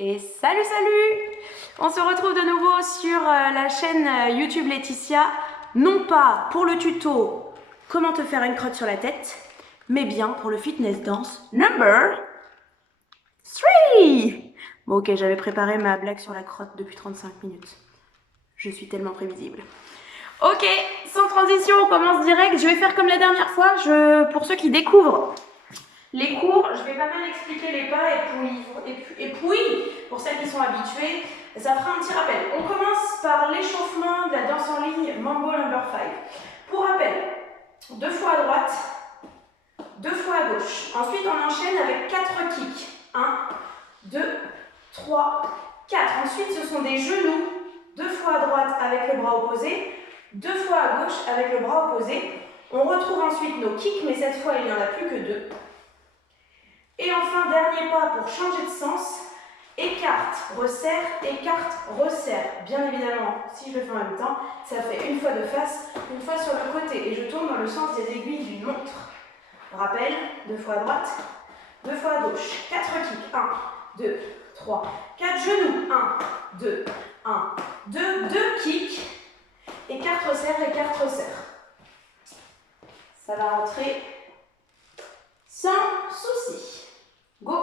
Et salut, salut! On se retrouve de nouveau sur la chaîne YouTube Laetitia, non pas pour le tuto comment te faire une crotte sur la tête, mais bien pour le fitness dance number 3! Bon ok, j'avais préparé ma blague sur la crotte depuis 35 minutes. Je suis tellement prévisible. Ok, sans transition, on commence direct. Je vais faire comme la dernière fois, pour ceux qui découvrent les cours, je vais pas mal expliquer les pas et puis, pour celles qui sont habituées, ça fera un petit rappel. On commence par l'échauffement de la danse en ligne Mambo Number 5. Pour rappel, 2 fois à droite, 2 fois à gauche. Ensuite, on enchaîne avec 4 kicks. 1, 2, 3, 4. Ensuite, ce sont des genoux, 2 fois à droite avec le bras opposé, 2 fois à gauche avec le bras opposé. On retrouve ensuite nos kicks, mais cette fois, il n'y en a plus que 2. Et enfin, dernier pas pour changer de sens, écarte, resserre, Bien évidemment, si je le fais en même temps, ça fait une fois de face, une fois sur le côté. Et je tourne dans le sens des aiguilles d'une montre. Rappel, 2 fois à droite, 2 fois à gauche. 4 kicks, 1, 2, 3, 4 genoux, 1, 2, 1, 2, 2 kicks, écarte, resserre. Ça va rentrer sans souci. Go!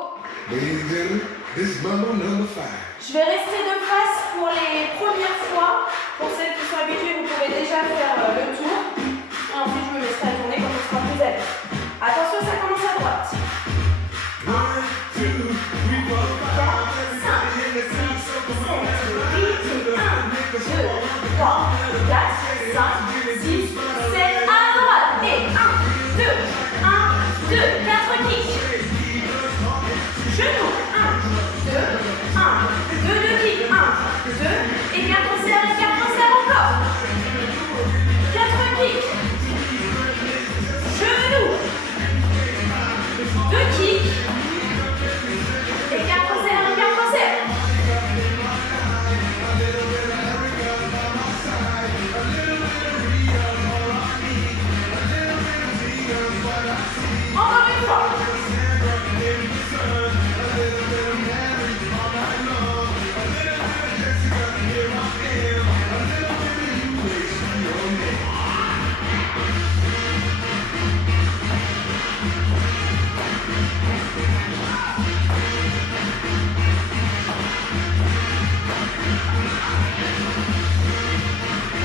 This Mambo number 5. Je vais rester de face pour les premières fois. Pour celles qui sont habituées, vous pouvez déjà faire le tour. Et ensuite, je me laisserai tourner quand on sera plus à l'aise. Attention, ça commence à droite. 1, 2, 4, 5, 6, 7, 8, 1, 2, 3, 4, 5, 6, 7, à droite. Et 1, 2, 1, 2, 4 kicks. Genoux, 1, 2, 1, 2, 2 kicks, 1, 2, et 4 resserre encore. 4 kicks. Genoux, 2 kicks, et 4 resserre. Encore une fois.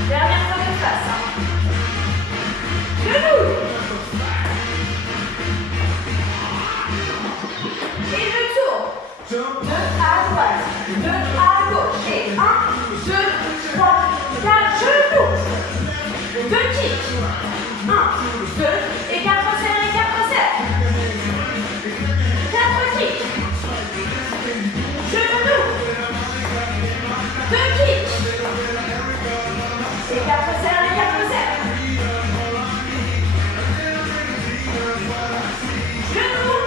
Dernière fois de face. Genoux. Et je tourne. 2 à droite, 2 à gauche. Et 1, 2, 3, 4 genoux. 2 kicks. 1, 2, et 4 resserre. 4 kicks. Genoux. 2 kicks. Et 4 resserre. Genoux.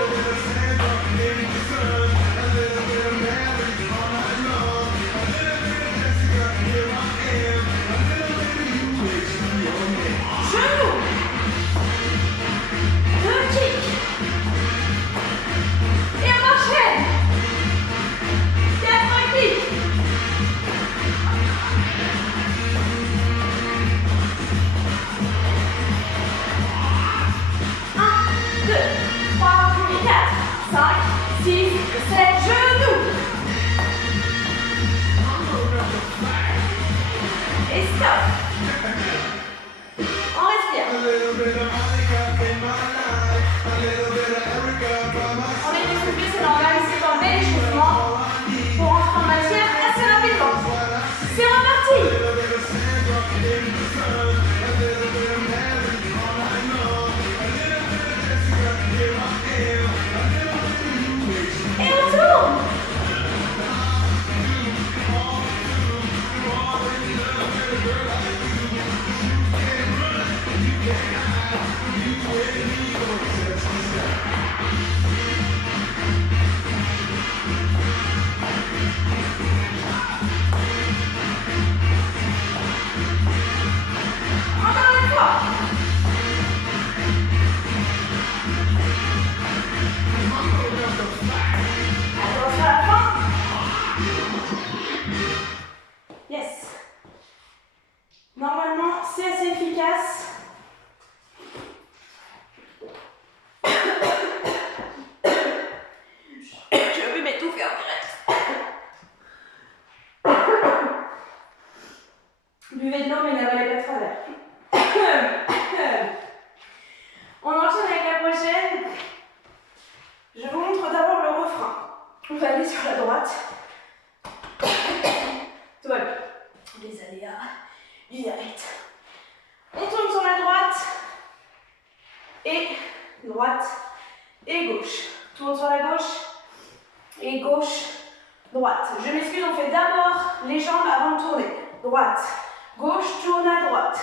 m'étouffer en direct. Buvez de l'eau, mais n'avalez pas de travers. On enchaîne avec la prochaine. Je vous montre d'abord le refrain. On va aller sur la droite. Tout va bien. Les aléas du direct. On tourne sur la droite et gauche. Tourne sur la gauche et gauche, droite. Je m'excuse, on fait d'abord les jambes avant de tourner. Droite, gauche, tourne à droite.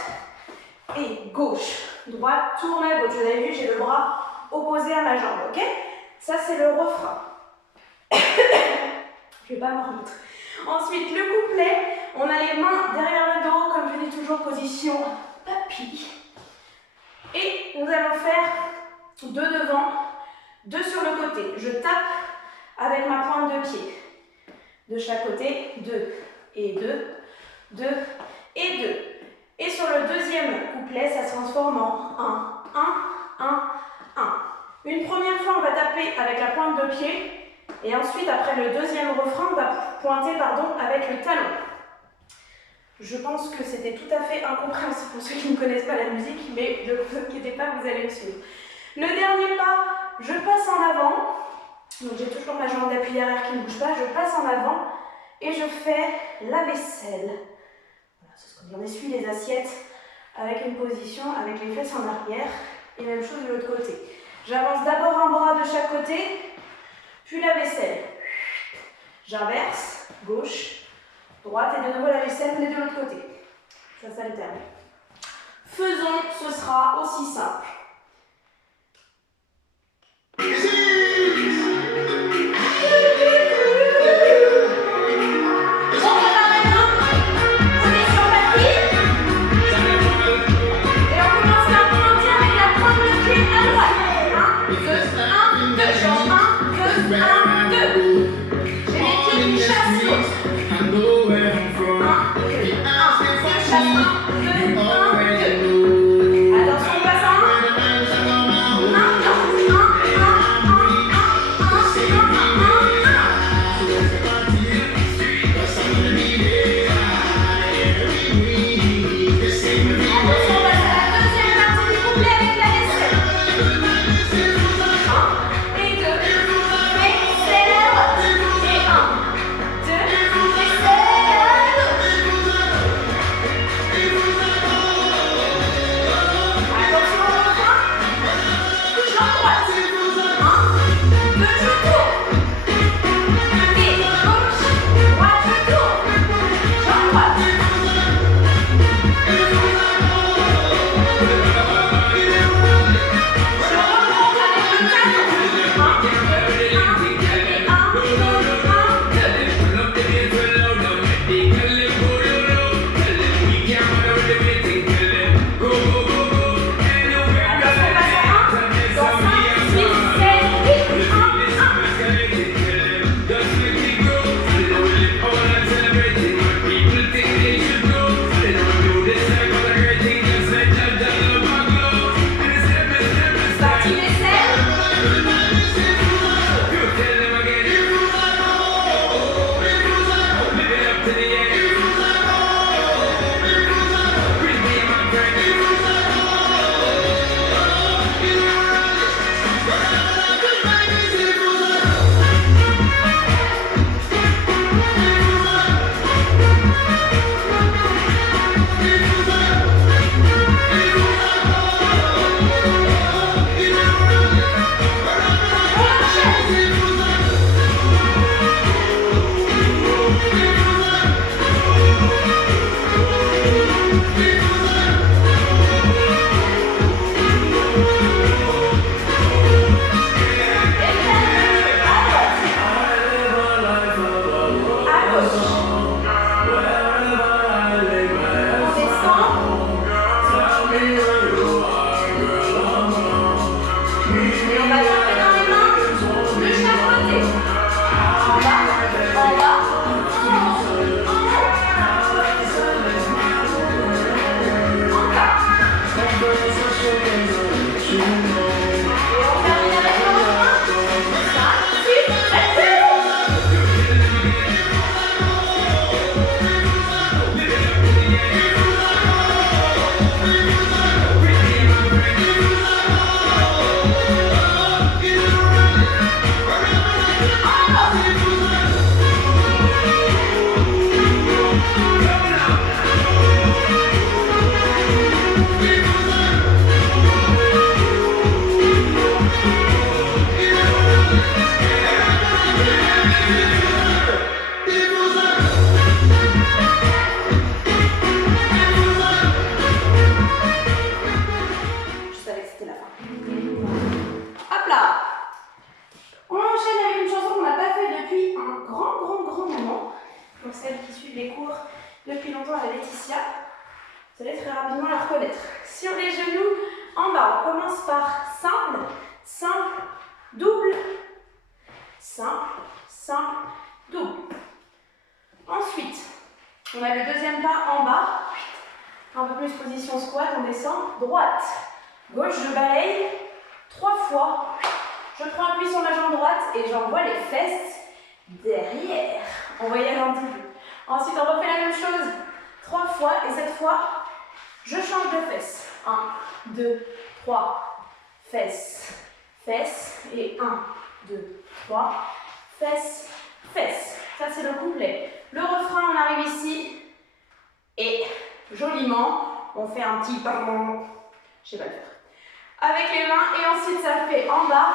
Et gauche, droite, tourne à gauche. Vous avez vu, j'ai le bras opposé à ma jambe, ok? Ça, c'est le refrain. Je vais pas m'en remettre. Ensuite, le couplet. On a les mains derrière le dos, comme je dis toujours, position papy. Et nous allons faire 2 devant, 2 sur le côté. Je tape avec ma pointe de pied. De chaque côté, 2 et 2, 2 et 2. Et sur le deuxième couplet, ça se transforme en 1, 1, 1, 1. Une première fois, on va taper avec la pointe de pied. Et ensuite, après le deuxième refrain, on va pointer avec le talon. Je pense que c'était tout à fait incompréhensible pour ceux qui ne connaissent pas la musique, mais ne vous inquiétez pas, vous allez me suivre. Le dernier pas, je passe en avant. Donc j'ai toujours ma jambe d'appui derrière qui ne bouge pas. Je passe en avant et je fais la vaisselle. Voilà, c'est ce qu'on dit. On essuie les assiettes avec une position avec les fesses en arrière. Et même chose de l'autre côté. J'avance d'abord un bras de chaque côté, puis la vaisselle. J'inverse, gauche, droite et de nouveau la vaisselle, mais de l'autre côté. Ça s'alterne. Faisons, ce sera aussi simple. Attention, on passe en 1. grand moment. Pour celles qui suivent les cours depuis longtemps à la Laetitia, vous allez très rapidement la reconnaître. Sur les genoux, en bas, on commence par simple, simple, double, simple, simple, double. Ensuite, on a le deuxième pas en bas, un peu plus position squat, on descend, droite, gauche, je balaye 3 fois, je prends appui sur ma jambe droite et j'envoie les fesses derrière. On va y aller un petit peu. Ensuite, on refait la même chose 3 fois et cette fois, je change de fesses. 1, 2, 3, fesses, fesses et 1, 2, 3, fesses, fesses. Ça, c'est le couplet. Le refrain, on arrive ici et joliment, on fait un petit pardon. Je sais pas le faire. Avec les mains et ensuite, ça fait en bas,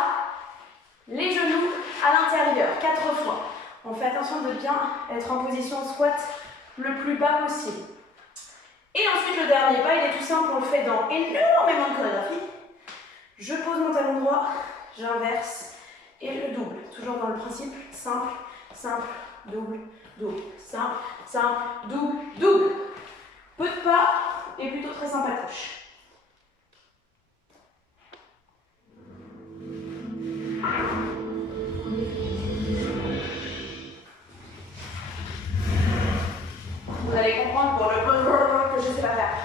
les genoux à l'intérieur, 4 fois. On fait attention de bien être en position squat le plus bas possible. Et ensuite, le dernier pas, il est tout simple, on le fait dans énormément de chorégraphie. Je pose mon talon droit, j'inverse et je double. Toujours dans le principe simple, simple, double, double, simple, simple, double, double. Peu de pas et plutôt très sympatoche. Vous allez comprendre pour le que je sais pas faire.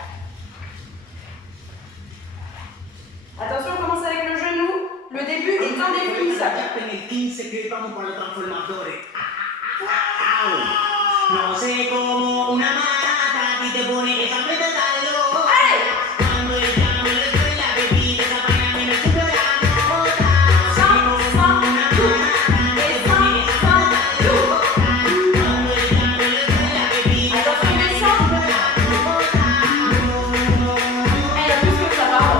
Attention, on commence avec le genou. Le début est indéfinissable. No sé cómo una mata a ti te pone esa pleta tan loca. Cuando ella me lo trae la bebida, esa vaina me sube la nota. No sé cómo una mata a ti te pone esa pleta tan loca. Cuando ella me lo trae la bebida, esa vaina me sube la nota. Elle a plus que ça, pardon.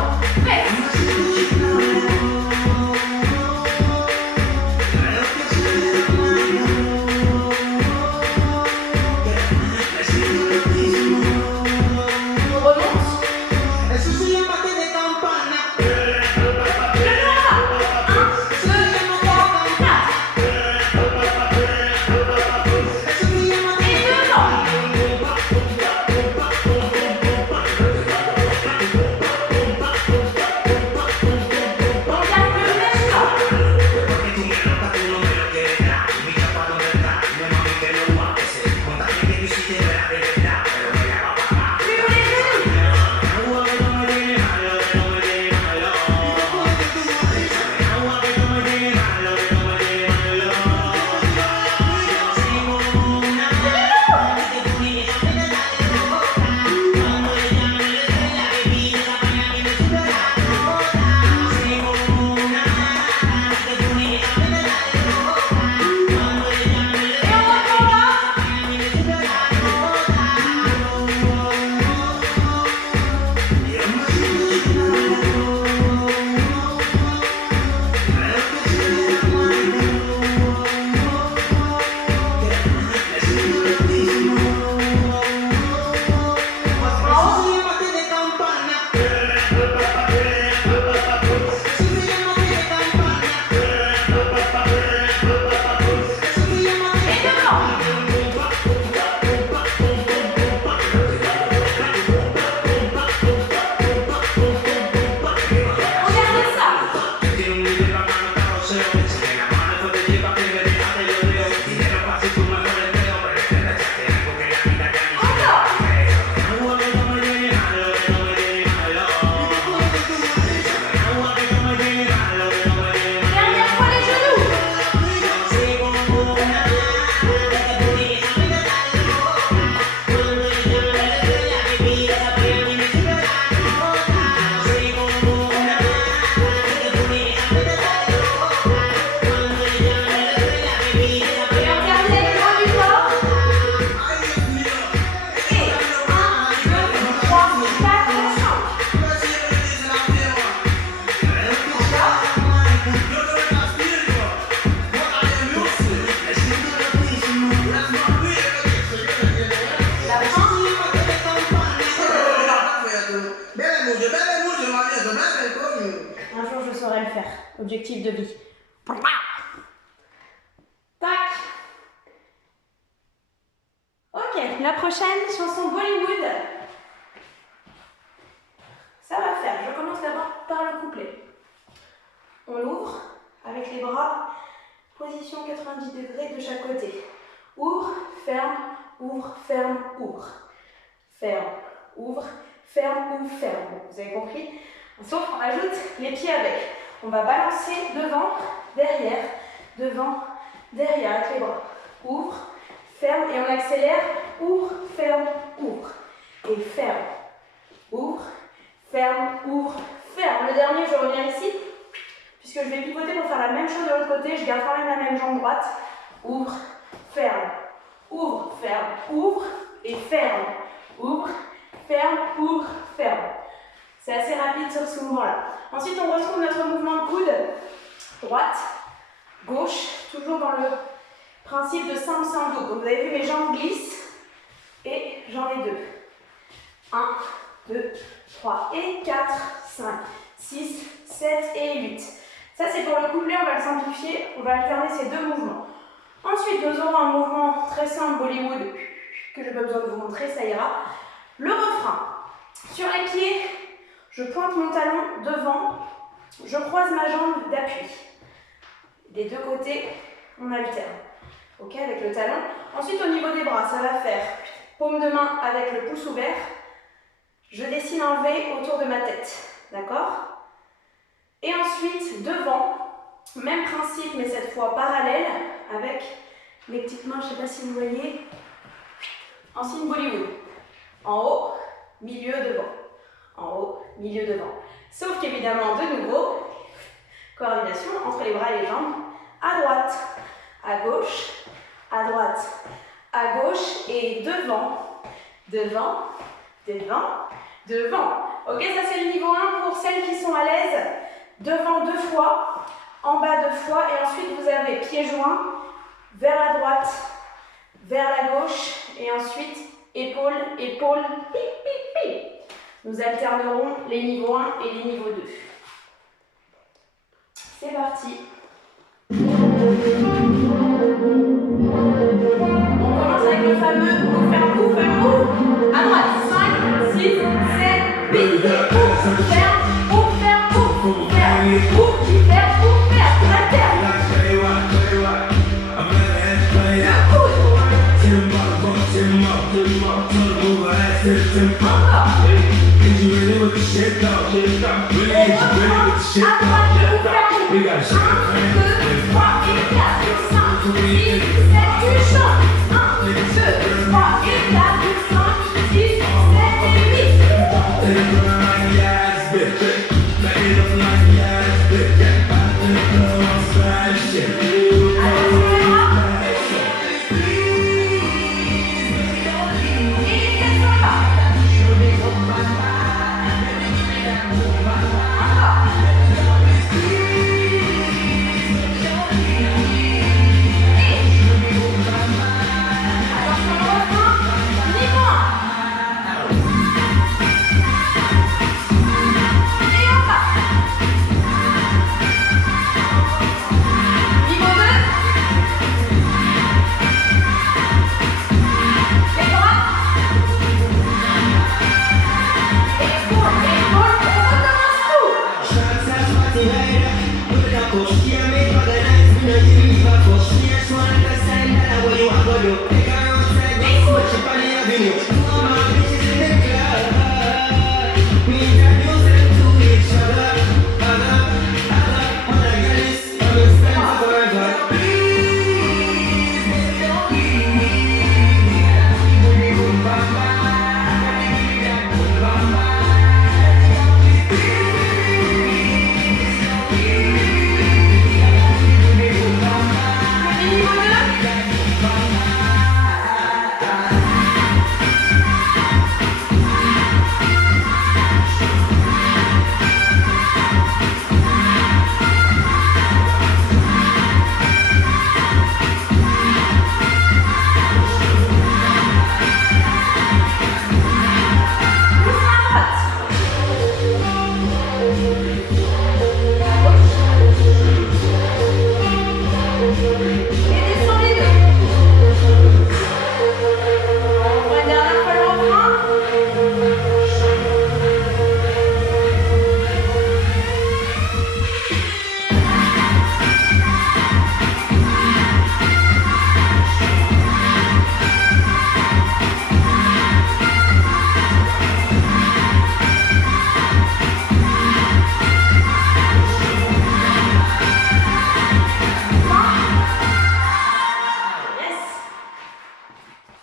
Objectif de vie. Tac. la prochaine chanson Bollywood. Ça va faire. Je commence d'abord par le couplet. On l'ouvre avec les bras, position 90 degrés de chaque côté. Ouvre, ferme, ouvre, ferme, ouvre. Ferme, ouvre, ferme, ouvre, ferme. Vous avez compris? Sauf qu'on ajoute les pieds avec. On va balancer devant, derrière, avec les bras. Ouvre, ferme et on accélère. Ouvre, ferme, ouvre. Et ferme, ouvre, ferme, ouvre, ferme. Le dernier, je reviens ici, puisque je vais pivoter pour faire la même chose de l'autre côté. Je garde quand même la même jambe droite. Ouvre, ferme, ouvre et ferme. Ouvre, ferme, ouvre, ferme. C'est assez rapide sur ce mouvement-là. Ensuite, on retrouve notre mouvement de coude. Droite, gauche, toujours dans le principe de simple sans dos. Donc vous avez vu, mes jambes glissent et j'en ai deux. 1, 2, 3 et 4, 5, 6, 7 et 8. Ça, c'est pour le couplet, on va le simplifier. On va alterner ces deux mouvements. Ensuite, nous aurons un mouvement très simple Bollywood que je n'ai pas besoin de vous montrer, ça ira. Le refrain. Sur les pieds, je pointe mon talon devant, je croise ma jambe d'appui. Des deux côtés, on alterne. Ok, avec le talon. Ensuite, au niveau des bras, ça va faire paume de main avec le pouce ouvert. Je dessine un V autour de ma tête. D'accord? Et ensuite, devant, même principe, mais cette fois parallèle, avec mes petites mains, je ne sais pas si vous voyez, en signe Bollywood. En haut, milieu, devant. En haut, milieu, devant. Sauf qu'évidemment, de nouveau, coordination entre les bras et les jambes. À droite, à gauche, à droite, à gauche et devant, devant, devant, devant. Ok, ça c'est le niveau 1 pour celles qui sont à l'aise. Devant 2 fois, en bas 2 fois et ensuite vous avez pieds joints vers la droite, vers la gauche et ensuite épaule, épaule, pip, pip, pip. Nous alternerons les niveaux 1 et les niveaux 2. C'est parti. On commence avec le fameux ouf, ferme, ouf, ferme, ouf. À droite, 5, 6, 7, 8. Ouf, ferme, ouf, ferme, ouf, ferme, ouf, ferme, ouf, ferme. On alterne.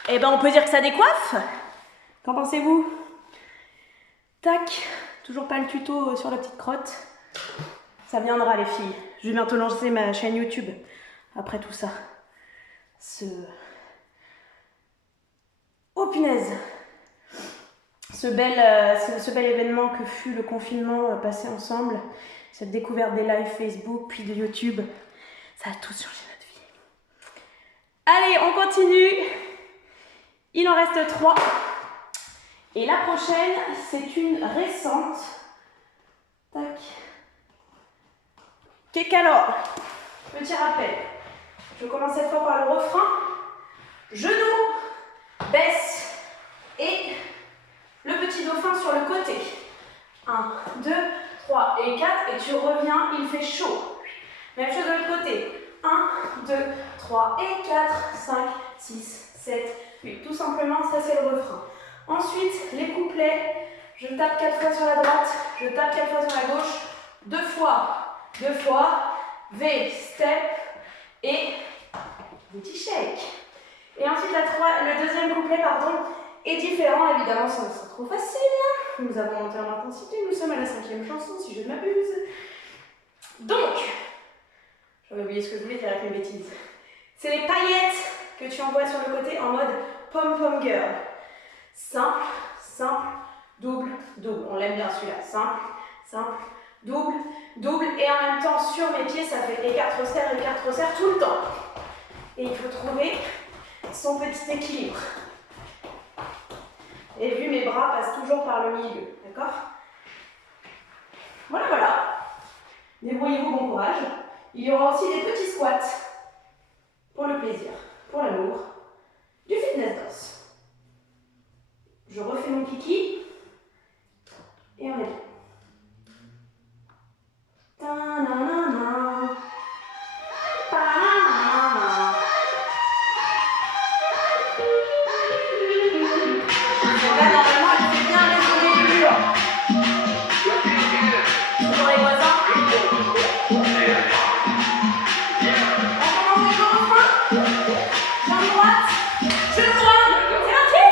Eh ben on peut dire que ça décoiffe. Qu'en pensez-vous? Tac, toujours pas le tuto sur la petite crotte. Ça viendra les filles. Je vais bientôt lancer ma chaîne YouTube. Après tout ça. Oh punaise! Ce bel événement que fut le confinement passé ensemble. Cette découverte des lives Facebook puis de YouTube. Ça a tout changé notre vie. Allez, on continue. Il en reste 3. Et la prochaine, c'est une récente. Tac. Kekalo. Petit rappel. Je commence cette fois par le refrain. Genou, baisse et le petit dauphin sur le côté. 1, 2, 3 et 4. Et tu reviens, il fait chaud. Même chose de l'autre côté. 1, 2, 3 et 4, 5, 6, 7, 8. Tout simplement, ça c'est le refrain. Ensuite, les couplets. Je tape 4 fois sur la droite, je tape 4 fois sur la gauche. 2 fois. V, step et booty shake. Et ensuite, le deuxième couplet, est différent. Évidemment, ça sera trop facile. Nous avons monté en intensité. Nous sommes à la 5e chanson, si je ne m'abuse. Donc, j'avais oublié ce que je voulais dire avec mes bêtises. C'est les paillettes que tu envoies sur le côté en mode pom-pom girl. Simple, double. On l'aime bien celui-là. Simple, double. Et en même temps, sur mes pieds, ça fait écart resserre tout le temps. Et il faut trouver son petit équilibre. Et vu mes bras passent toujours par le milieu. D'accord? Voilà. Débrouillez-vous, bon courage. Il y aura aussi des petits squats. Pour le plaisir, pour l'amour, du fitness dance. Je refais mon kiki. Et on est bon. Ta-na-na-na. Pa-na-na-na. Là, normalement, elle fait bien résonner les murs. Pour les voisins. On commence avec le refrain. Jambe droite. Genou droit. C'est parti!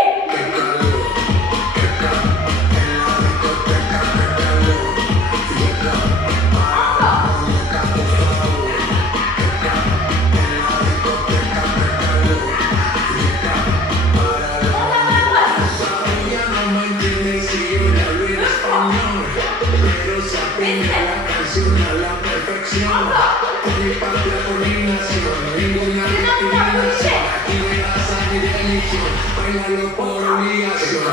Bailalo por obligación.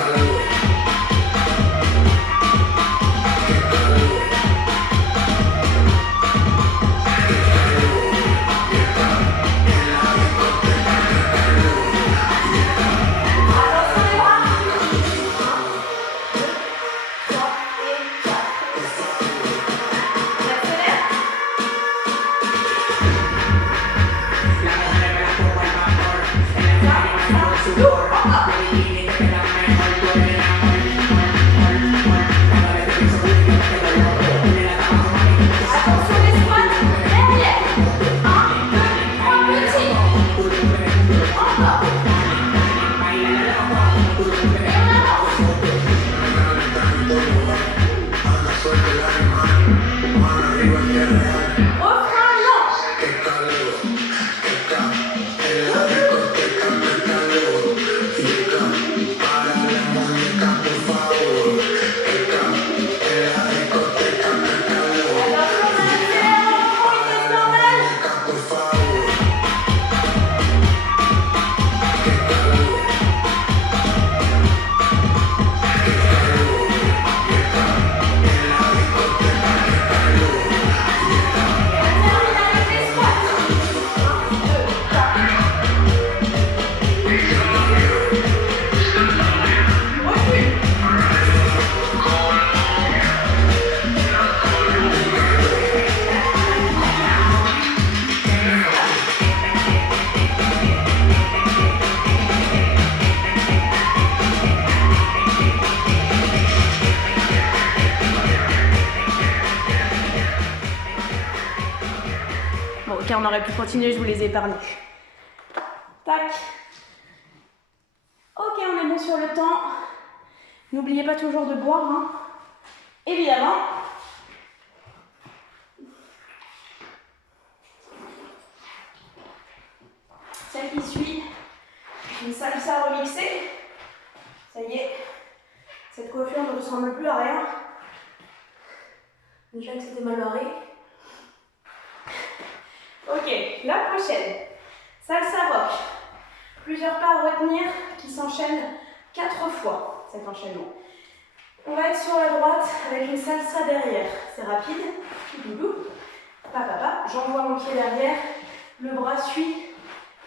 On aurait pu continuer, je vous les ai épargnés. Tac. on est sur le temps. N'oubliez pas toujours de boire, hein. Évidemment. Celle qui suit, une salsa remixée. Ça y est, cette coiffure ne ressemble plus à rien. Déjà que c'était mal barré. Ok, la prochaine. Salsa rock. Plusieurs pas à retenir qui s'enchaînent 4 fois, cet enchaînement. On va être sur la droite avec une salsa derrière. C'est rapide. Papa, j'envoie mon pied derrière. Le bras suit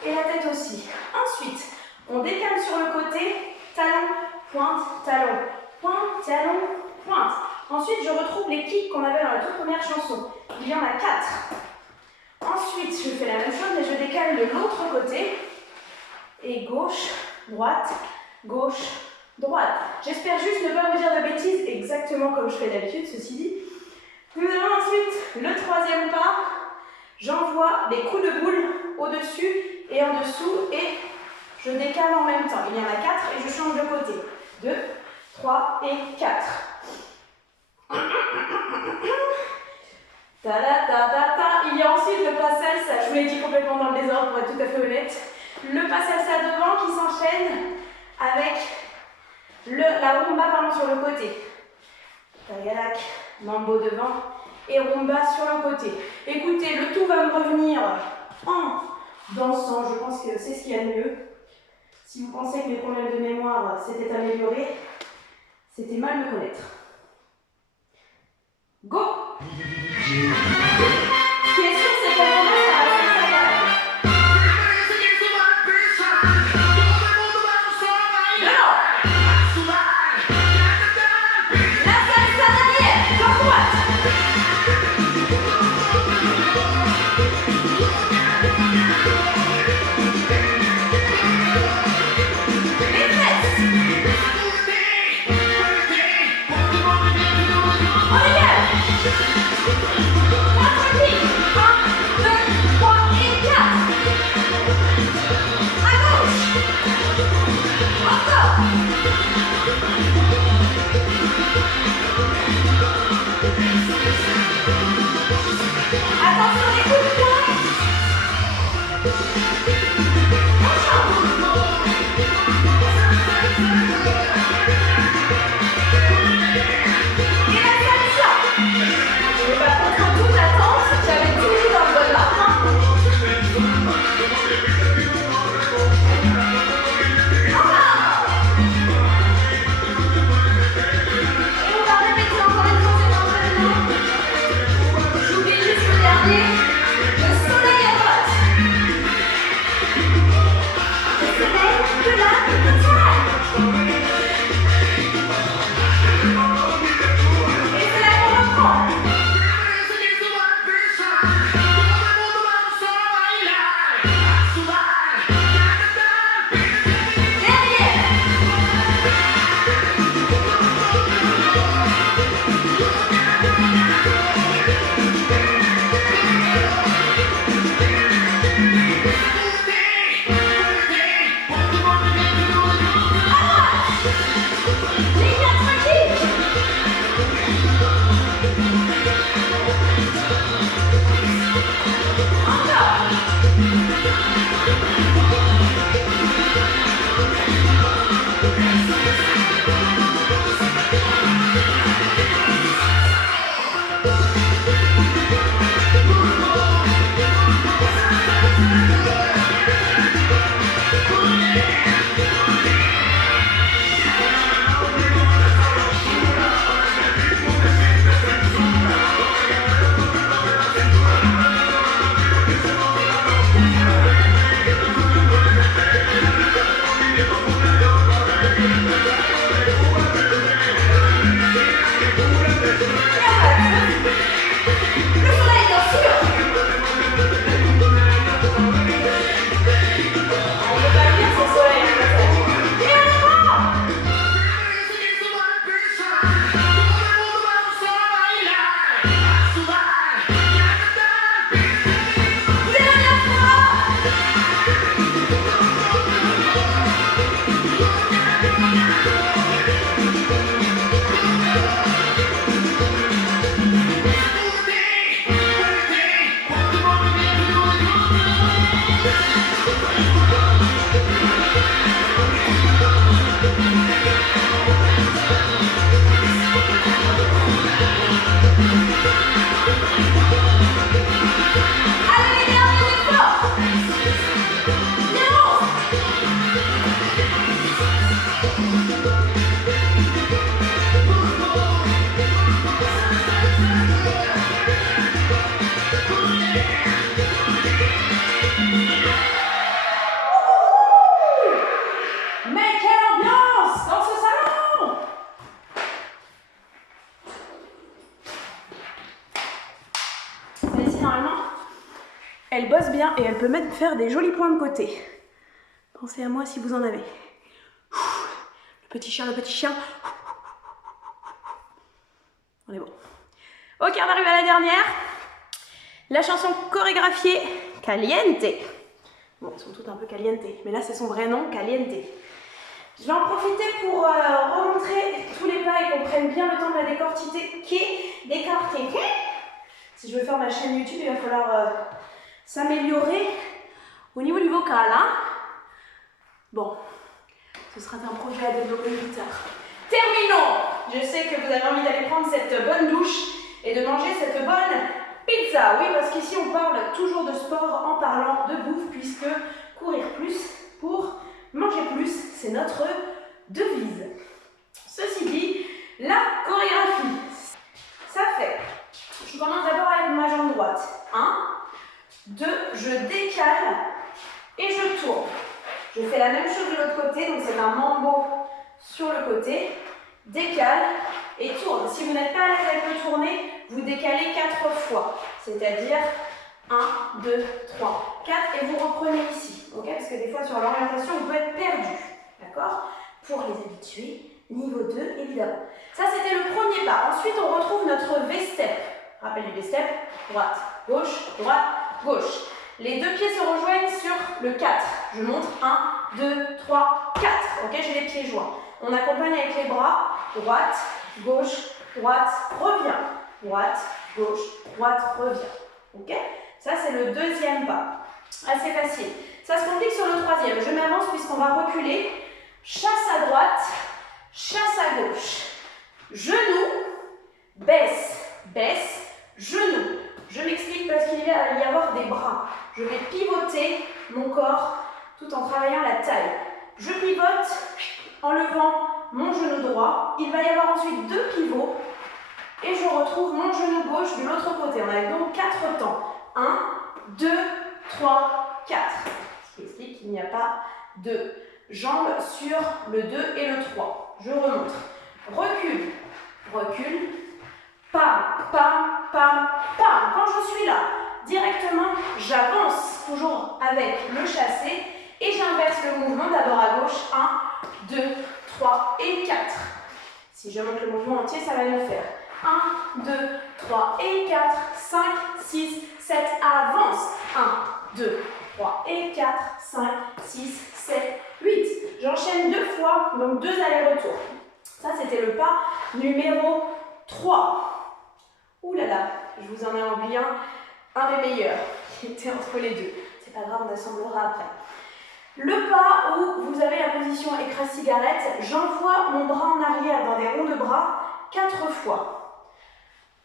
et la tête aussi. Ensuite, on décale sur le côté. Talon, pointe, talon, pointe, talon, pointe. Ensuite, je retrouve les kicks qu'on avait dans la toute première chanson. Il y en a 4. Ensuite, je fais la même chose, mais je décale de l'autre côté. Et gauche, droite, gauche, droite. J'espère juste ne pas vous dire de bêtises, exactement comme je fais d'habitude, ceci dit. Nous avons ensuite le troisième pas. J'envoie des coups de boule au-dessus et en dessous et je décale en même temps. Il y en a 4 et je change de côté. 2, 3 et 4. Il y a ensuite le pas salsa. Je vous l'ai dit complètement dans le désordre pour être tout à fait honnête. Le pas salsa devant qui s'enchaîne avec la rumba sur le côté. Tagalak, mambo devant et rumba sur le côté. Écoutez, le tout va me revenir en dansant. Je pense que c'est ce qu'il y a de mieux. Si vous pensez que mes problèmes de mémoire s'étaient améliorés, c'était mal me connaître. Go! Ce qui est sûr, c'est qu'on commence à la salsa. La salsa derrière, sur droite. Les fesses. On dégage. 4 kicks. 1, 2, 3 et 4. À gauche. Encore. Attention les coups de poing. On change. Et la salsa. Je vais pas contre toute la danse, j'avais tout mis dans le bon ordre. Encore. Et on va répéter encore une fois cet entraînement. J'oublie juste le dernier. Le soleil à droite. Le soleil de la étoile. Et c'est là qu'on reprend. Derrière. Les 4 kicks. Encore. Le soleil, bien sûr. On peut pas le dire, c'est soleil. Elle bosse bien et elle peut même faire des jolis points de côté. Pensez à moi si vous en avez. Le petit chien, le petit chien. On est bon. Ok, on arrive à la dernière. La chanson chorégraphiée Caliente. Bon, elles sont toutes un peu caliente, mais là c'est son vrai nom, Caliente. Je vais en profiter pour remontrer tous les pas et qu'on prenne bien le temps de la décortiquer. Si je veux faire ma chaîne YouTube, il va falloir s'améliorer au niveau du vocal. Hein. Bon, ce sera un projet à développer plus tard. Terminons! Je sais que vous avez envie d'aller prendre cette bonne douche et de manger cette bonne pizza. Oui, parce qu'ici on parle toujours de sport en parlant de bouffe, puisque courir plus pour manger plus, c'est notre devise. Ceci dit, la chorégraphie, ça fait, je commence d'abord avec ma jambe droite. 1, 2, je décale et je tourne. Je fais la même chose de l'autre côté, donc c'est un mambo sur le côté, décale et tourne. Si vous n'êtes pas à l'aise avec le tourner, vous décalez 4 fois, c'est-à-dire 1, 2, 3, 4 et vous reprenez ici, ok? Parce que des fois sur l'orientation, vous pouvez être perdu, d'accord? Pour les habitués, niveau 2 évidemment. Ça c'était le premier pas. Ensuite on retrouve notre V-step. Rappel du V-step, droite, gauche. Les deux pieds se rejoignent sur le 4. Je montre 1, 2, 3, 4. Ok, j'ai les pieds joints. On accompagne avec les bras, droite, gauche, droite, revient. Droite, gauche, droite, revient. Ok? Ça, c'est le deuxième pas. Assez facile. Ça se complique sur le troisième. Je m'avance puisqu'on va reculer. Chasse à droite, chasse à gauche. Genou, baisse, baisse, genou. Je m'explique parce qu'il va y avoir des bras. Je vais pivoter mon corps tout en travaillant la taille. Je pivote en levant mon genou droit. Il va y avoir ensuite 2 pivots. Et je retrouve mon genou gauche de l'autre côté. On a donc 4 temps. 1, 2, 3, 4. Ce qui explique qu'il n'y a pas de jambes sur le 2 et le 3. Je remonte. Recule, recule. Pam, pam, pam, pam. Quand je suis là, directement, j'avance toujours avec le chassé et j'inverse le mouvement d'abord à gauche. 1, 2, 3 et 4. Si je monte le mouvement entier, ça va nous faire 1, 2, 3 et 4, 5, 6, 7, avance. 1, 2, 3 et 4, 5, 6, 7, 8. J'enchaîne 2 fois, donc 2 allers-retours. Ça, c'était le pas numéro 3. Ouh là là, je vous en ai oublié un des meilleurs, qui était entre les deux. C'est pas grave, on assemblera après. Le pas où vous avez la position écrase-cigarette, j'envoie mon bras en arrière dans des ronds de bras 4 fois.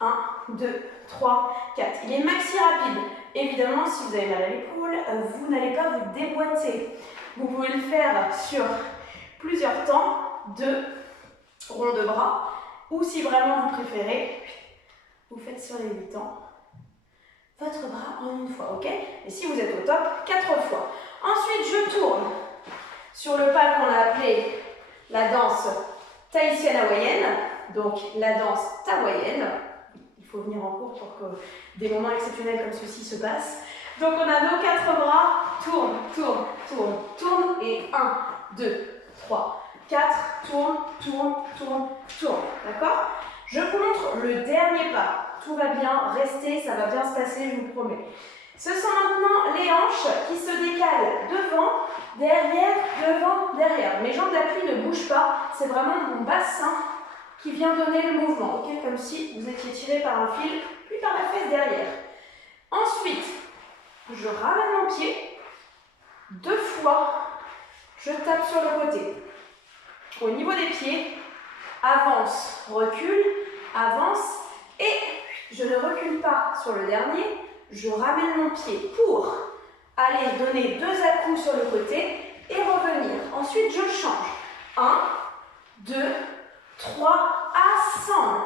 1, 2, 3, 4. Il est maxi rapide. Évidemment, si vous avez mal à l'épaule, vous n'allez pas vous déboîter. Vous pouvez le faire sur plusieurs temps, 2 ronds de bras, ou si vraiment vous préférez, vous faites sur les 8 temps votre bras en une fois, ok? Et si vous êtes au top, 4 fois. Ensuite, je tourne sur le pas qu'on a appelé la danse tahitienne hawaïenne, donc la danse hawaïenne. Il faut venir en cours pour que des moments exceptionnels comme ceci se passent. Donc on a nos 4 bras, tourne, tourne, tourne, tourne, et 1, 2, 3, 4, tourne, tourne, tourne, tourne, d'accord? Je vous montre le dernier pas. Tout va bien, restez, ça va bien se passer, je vous promets. Ce sont maintenant les hanches qui se décalent devant, derrière, devant, derrière. Mes jambes d'appui ne bougent pas, c'est vraiment mon bassin qui vient donner le mouvement, ok? Comme si vous étiez tiré par un fil, puis par la fesse derrière. Ensuite, je ramène mon pied, 2 fois, je tape sur le côté. Au niveau des pieds, avance, recule, avance, et je ne recule pas sur le dernier, je ramène mon pied pour aller donner 2 à-coups sur le côté et revenir. Ensuite, je change. 1, 2, 3, assemble.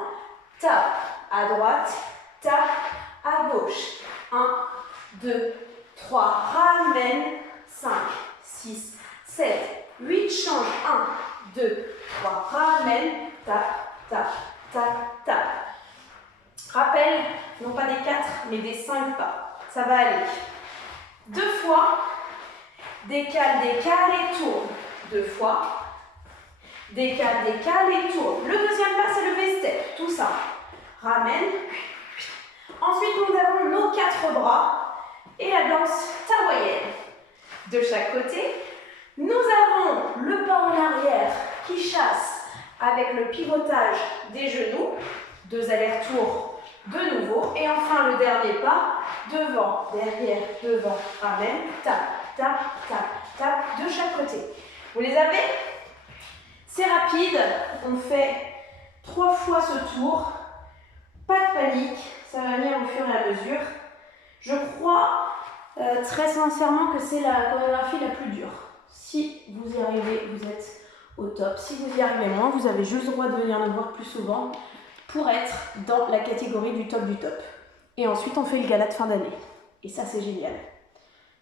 Tape à droite, tape à gauche. 1, 2, 3, ramène. 5, 6, 7, 8, change. 1, 2, 3, ramène. Tape, tape, tape, tape. Rappel, non pas des 4, mais des 5 pas. Ça va aller. 2 fois. Décale, décale et tourne. 2 fois. Décale, décale et tourne. Le deuxième pas, c'est le V-step. Tout ça. Ramène. Ensuite, nous avons nos 4 bras et la danse hawaïenne. De chaque côté, nous avons le pas en arrière qui chasse avec le pivotage des genoux. 2 allers-retours de nouveau. Et enfin, le dernier pas, devant, derrière, devant, ramène, tape, tape, tape, tape, de chaque côté. Vous les avez? C'est rapide, on fait 3 fois ce tour. Pas de panique, ça va venir au fur et à mesure. Je crois très sincèrement que c'est la chorégraphie la plus dure. Si vous y arrivez, vous êtes au top. Si vous y arrivez moins, vous avez juste le droit de venir nous voir plus souvent pour être dans la catégorie du top du top. Et ensuite, on fait le gala de fin d'année. Et ça, c'est génial.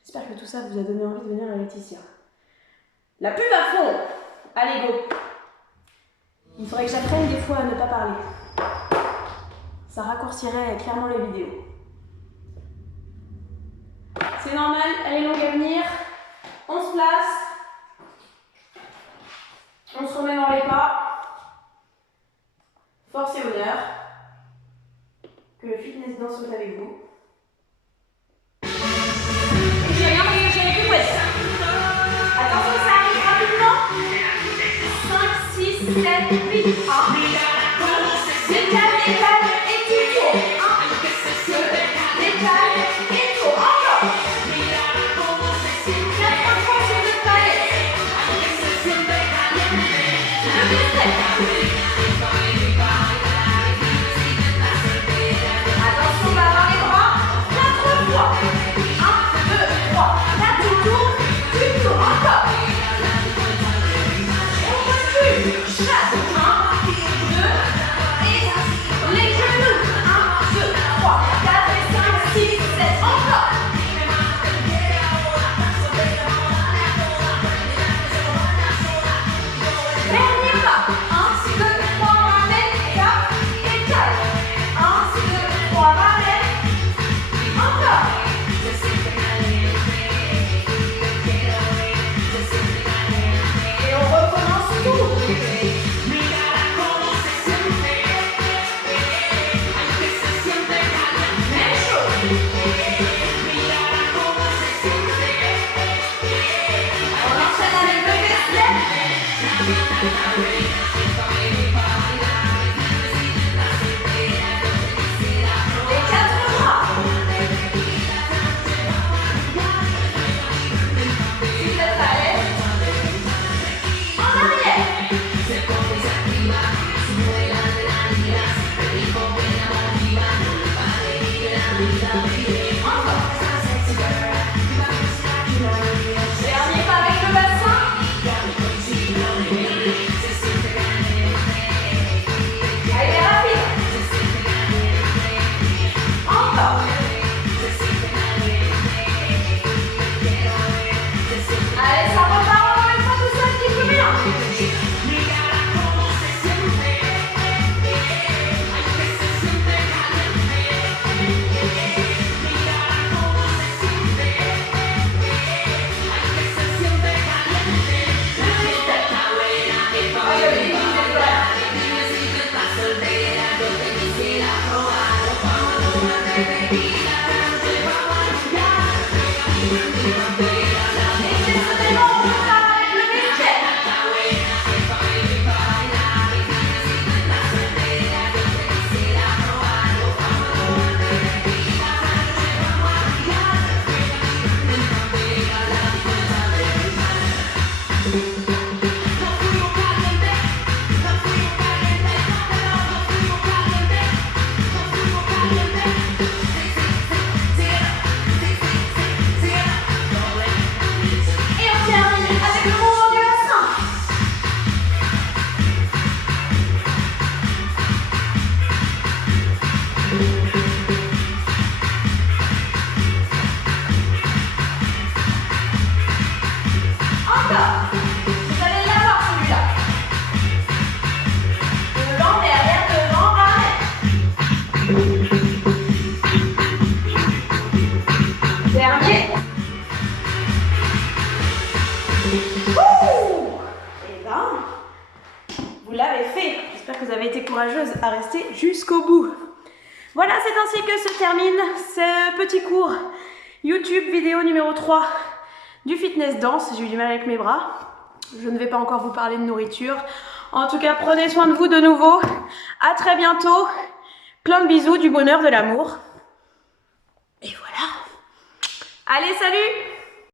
J'espère que tout ça vous a donné envie de venir à Laetitia. La pub à fond! Allez, go! Il faudrait que j'apprenne des fois à ne pas parler. Ça raccourcirait clairement les vidéos. C'est normal, elle est longue à venir. On se place. On se remet dans les pas. Force et honneur. Que le fitness dance soit avec vous. Et j'ai rien pris, j'ai plus ouais. Attention, ça arrive rapidement. 5, 6, 7, 8, 1. Décale, décale et tu tournes. 1, 2, décale et tourne. Encore. 4 fois sur le palais. Le V-step. Attention, on va avoir les bras 4 fois. 1, 2, 3, 4, tu tournes, encore. On recule, chasse, 1, 2, et les genoux, 1, 2, 3, 4 et 5, 6, 7, encore. Dernier pas, 1, 2, 3, ramène, tape et tape. 1, 2, 3, ramène, encore. Et on recommence tout. Même chose. On enchaîne avec le V-step. Les 4 bras. Si vous êtes à l'aise. En arrière. Encore. Dernier pas avec le bassin. Allez, rapide. Encore. Allez, ça repart encore une fois tout seul, petit peu bien. Et on termine avec le mouvement du bassin. Encore. avez été courageuse à rester jusqu'au bout. Voilà, c'est ainsi que se termine ce petit cours YouTube vidéo numéro 3 du fitness danse. J'ai eu du mal avec mes bras. Je ne vais pas encore vous parler de nourriture. En tout cas, prenez soin de vous de nouveau. À très bientôt. Plein de bisous, du bonheur, de l'amour. Et voilà. Allez, salut!